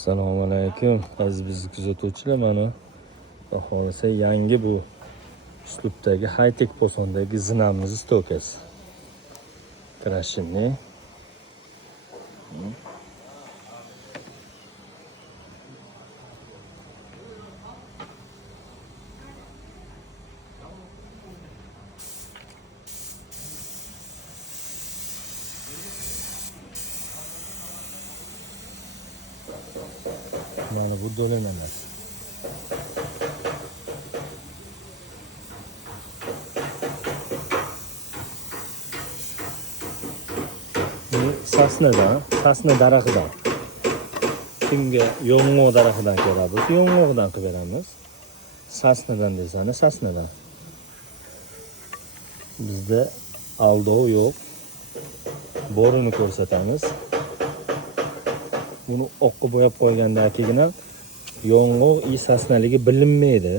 Assalomu alaykum aziz bizni kuzatuvchilar. Mana xohlasa yangi bu uslubdagi high-tech posondagi zinamiz stokasi. Krashinni. Mana bu do'lamalar. Sasna daraxidan. Kimga yong'oq daraxidan keladi, yong'oqdan qilib beramiz. Sasnadan desani, sasnadan. Bizda aldov yo'q. Borini ko'rsatamiz. Buni oqqa bo'yab qo'ygandan keyin yong'oq sasnaligi bilinmaydi.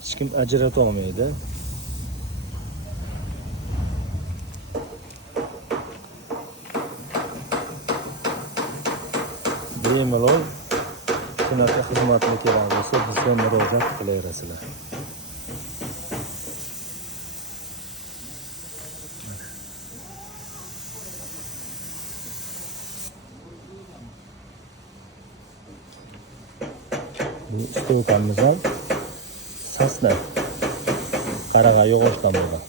Hech kim ajrata olmaydi. Bemalol shunaqa xizmatga kerak bo'lsa bizga murojaat qilaverasizlar. Bu stolkamizdan sasna qarag'ay yog'ochdan bo'lgan.